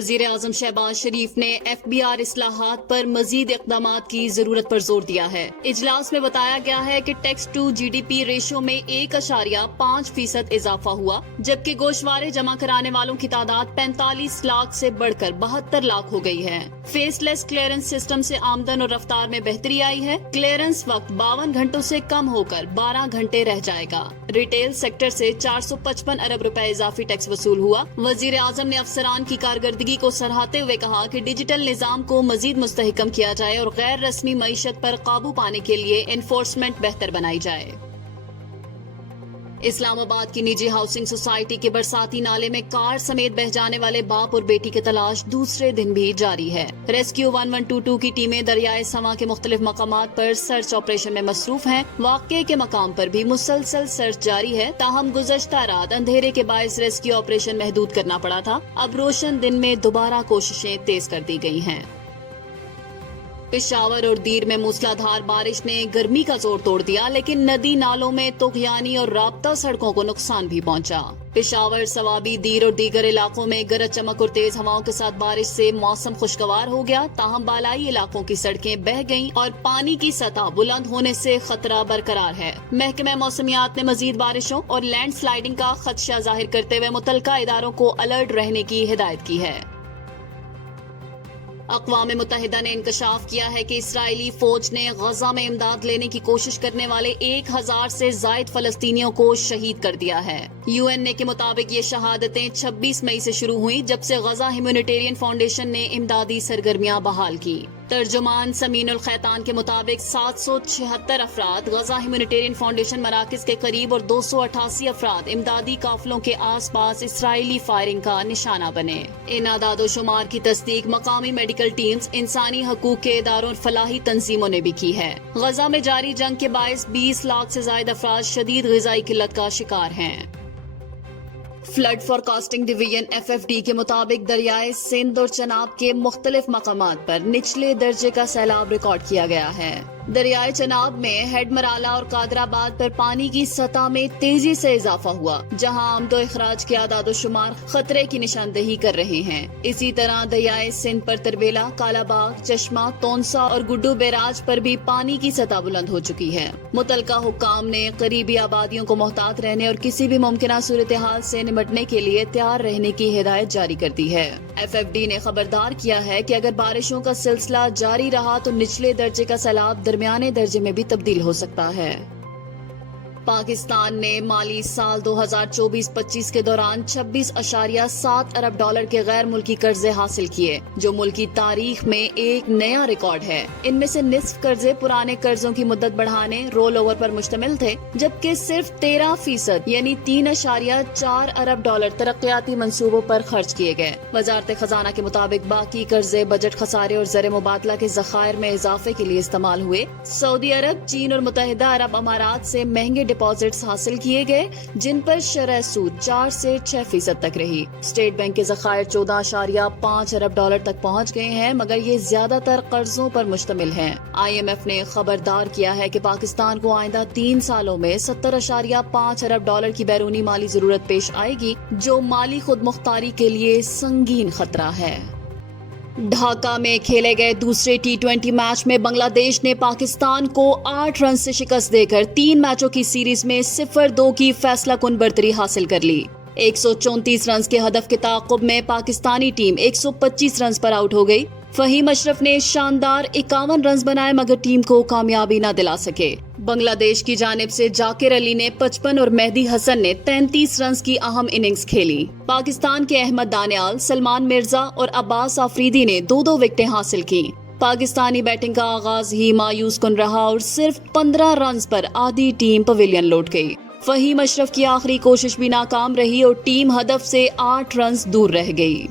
وزیر اعظم شہباز شریف نے FBR اصلاحات پر مزید اقدامات کی ضرورت پر زور دیا ہے۔ اجلاس میں بتایا گیا ہے کہ ٹیکس ٹو GDP ریشو میں 1.5% اضافہ ہوا، جبکہ گوشوارے جمع کرانے والوں کی تعداد 45 لاکھ سے بڑھ کر 72 لاکھ ہو گئی ہے۔ فیس لیس کلیئرنس سسٹم سے آمدن اور رفتار میں بہتری آئی ہے۔ کلیئرنس وقت 52 گھنٹوں سے کم ہو کر 12 گھنٹے رہ جائے گا۔ ریٹیل سیکٹر سے 455 ارب روپے اضافی ٹیکس وصول ہوا۔ وزیر اعظم نے افسران کی کارکردگی کو سراہتے ہوئے کہا کہ ڈیجیٹل نظام کو مزید مستحکم کیا جائے اور غیر رسمی معیشت پر قابو پانے کے لیے انفورسمنٹ بہتر بنائی جائے۔ اسلام آباد کی نجی ہاؤسنگ سوسائٹی کے برساتی نالے میں کار سمیت بہہ جانے والے باپ اور بیٹی کی تلاش دوسرے دن بھی جاری ہے۔ ریسکیو 1122 کی ٹیمیں دریائے سواں کے مختلف مقامات پر سرچ آپریشن میں مصروف ہیں۔ واقعے کے مقام پر بھی مسلسل سرچ جاری ہے، تاہم گزشتہ رات اندھیرے کے باعث ریسکیو آپریشن محدود کرنا پڑا تھا۔ اب روشن دن میں دوبارہ کوششیں تیز کر دی گئی ہیں۔ پشاور اور دیر میں موسلادھار بارش نے گرمی کا زور توڑ دیا، لیکن ندی نالوں میں طغیانی اور رابطہ سڑکوں کو نقصان بھی پہنچا۔ پشاور، سوابی، دیر اور دیگر علاقوں میں گرج چمک اور تیز ہواؤں کے ساتھ بارش سے موسم خوشگوار ہو گیا، تاہم بالائی علاقوں کی سڑکیں بہہ گئیں اور پانی کی سطح بلند ہونے سے خطرہ برقرار ہے۔ محکمہ موسمیات نے مزید بارشوں اور لینڈ سلائیڈنگ کا خدشہ ظاہر کرتے ہوئے متعلقہ اداروں کو الرٹ رہنے کی ہدایت کی ہے۔ اقوام متحدہ نے انکشاف کیا ہے کہ اسرائیلی فوج نے غزہ میں امداد لینے کی کوشش کرنے والے 1000 سے زائد فلسطینیوں کو شہید کر دیا ہے۔ UN کے مطابق یہ شہادتیں 26 مئی سے شروع ہوئیں، جب سے غزہ ہیومینیٹیرین فاؤنڈیشن نے امدادی سرگرمیاں بحال کی۔ ترجمان سمین الخیطان کے مطابق 776 افراد غزہ ہیومینیٹیرین فاؤنڈیشن مراکز کے قریب اور 288 افراد امدادی قافلوں کے آس پاس اسرائیلی فائرنگ کا نشانہ بنے۔ ان اعداد و شمار کی تصدیق مقامی میڈیکل ٹیمز، انسانی حقوق کے اداروں اور فلاحی تنظیموں نے بھی کی ہے۔ غزہ میں جاری جنگ کے باعث 20 لاکھ سے زائد افراد شدید غذائی قلت کا شکار ہیں۔ فلڈ فورکاسٹنگ ڈویژن FFD کے مطابق دریائے سندھ اور چناب کے مختلف مقامات پر نچلے درجے کا سیلاب ریکارڈ کیا گیا ہے۔ دریائے چناب میں ہیڈ مرالہ اور قادر آباد پر پانی کی سطح میں تیزی سے اضافہ ہوا، جہاں آمد و اخراج کے اعداد و شمار خطرے کی نشاندہی کر رہے ہیں۔ اسی طرح دریائے سندھ پر تربیلا، کالا باغ، چشمہ، تونسا اور گڈو بیراج پر بھی پانی کی سطح بلند ہو چکی ہے۔ متعلقہ حکام نے قریبی آبادیوں کو محتاط رہنے اور کسی بھی ممکنہ صورتحال سے نمٹنے کے لیے تیار رہنے کی ہدایت جاری کر دی ہے۔ FFD نے خبردار کیا ہے کہ اگر بارشوں کا سلسلہ جاری رہا تو نچلے درجے کا سیلاب درمیانے درجے میں بھی تبدیل ہو سکتا ہے۔ پاکستان نے مالی سال 2024-25 کے دوران 26.7 ارب ڈالر کے غیر ملکی قرضے حاصل کیے، جو ملکی تاریخ میں ایک نیا ریکارڈ ہے۔ ان میں سے نصف قرضے پرانے قرضوں کی مدت بڑھانے، رول اوور پر مشتمل تھے، جبکہ صرف 13% یعنی 3.4 ارب ڈالر ترقیاتی منصوبوں پر خرچ کیے گئے۔ وزارت خزانہ کے مطابق باقی قرضے بجٹ خسارے اور زر مبادلہ کے ذخائر میں اضافے کے لیے استعمال ہوئے۔ سعودی عرب، چین اور متحدہ عرب امارات سے مہنگے ڈپازٹس حاصل کیے گئے، جن پر شرح سود 4 سے 6% تک رہی۔ اسٹیٹ بینک کے ذخائر 14.5 ارب ڈالر تک پہنچ گئے ہیں، مگر یہ زیادہ تر قرضوں پر مشتمل ہیں۔ IMF نے خبردار کیا ہے کہ پاکستان کو آئندہ 3 سالوں میں 70.5 ارب ڈالر کی بیرونی مالی ضرورت پیش آئے گی، جو مالی خود مختاری کے لیے سنگین خطرہ ہے۔ ڈھاکہ میں کھیلے گئے دوسرے T20 میچ میں بنگلہ دیش نے پاکستان کو 8 رن سے شکست دے کر 3 میچوں کی سیریز میں 0-2 کی فیصلہ کن برتری حاصل کر لی۔ 134 رنز کے ہدف کے تعاقب میں پاکستانی ٹیم 125 رنز پر آؤٹ ہو گئی۔ فہیم اشرف نے شاندار 51 رنز بنائے، مگر ٹیم کو کامیابی نہ دلا سکے۔ بنگلہ دیش کی جانب سے جاکر علی نے 55 اور مہدی حسن نے 33 رنز کی اہم اننگز کھیلی۔ پاکستان کے احمد دانیال، سلمان مرزا اور عباس آفریدی نے 2 وکٹیں حاصل کی۔ پاکستانی بیٹنگ کا آغاز ہی مایوس کن رہا اور صرف 15 رنز پر آدھی ٹیم پویلین لوٹ گئی۔ فہیم اشرف کی آخری کوشش بھی ناکام رہی اور ٹیم ہدف سے 8 رنز دور رہ گئی۔